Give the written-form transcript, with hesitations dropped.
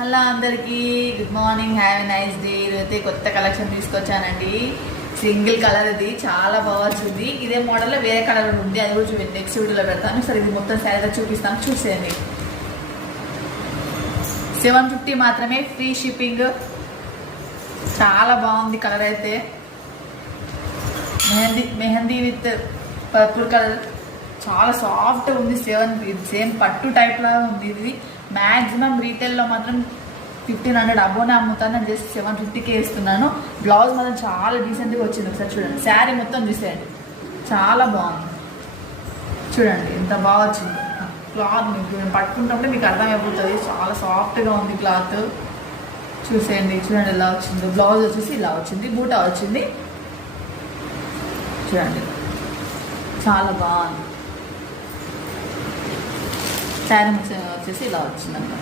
Hello అందరికీ good morning, have a nice day. ఈరోజైతే కొత్త కలెక్షన్ తీసుకొచ్చానండి. సింగిల్ కలర్ ఇది చాలా బాగా వచ్చింది. ఇదే మోడల్లో వేరే కలర్ ఉంది, అది కూడా చూడండి. నెక్స్ట్ వీడియోలో పెడతాను. సరే ఇది మొత్తం శారీలో చూపిస్తాను, చూసేయండి. 750 మాత్రమే, ఫ్రీ షిప్పింగ్. చాలా బాగుంది కలర్ అయితే. మెహందీ విత్ పర్పుల్ కలర్, చాలా సాఫ్ట్ ఉంది. సేమ్ పట్టు టైప్లో ఉంది. ఇది మ్యాక్సిమం రీటైల్లో మాత్రం 1500 అబోనే అమ్ముతాను. నేను జస్ట్ 750కే ఇస్తున్నాను. బ్లౌజ్ మాత్రం చాలా డీసెంట్గా వచ్చింది. ఒకసారి చూడండి, శారీ మొత్తం చూసేయండి, చాలా బాగుంది. చూడండి ఎంత బాగా వచ్చింది. క్లాత్ మీకు పట్టుకుంటే మీకు అర్థమైపోతుంది, చాలా సాఫ్ట్గా ఉంది క్లాత్. చూసేయండి, చూడండి ఎలా వచ్చింది. బ్లౌజ్ వచ్చేసి ఇలా వచ్చింది, బూటా వచ్చింది. చూడండి చాలా బాగుంది. శారీ వచ్చేసి ఇలా వచ్చిందంట.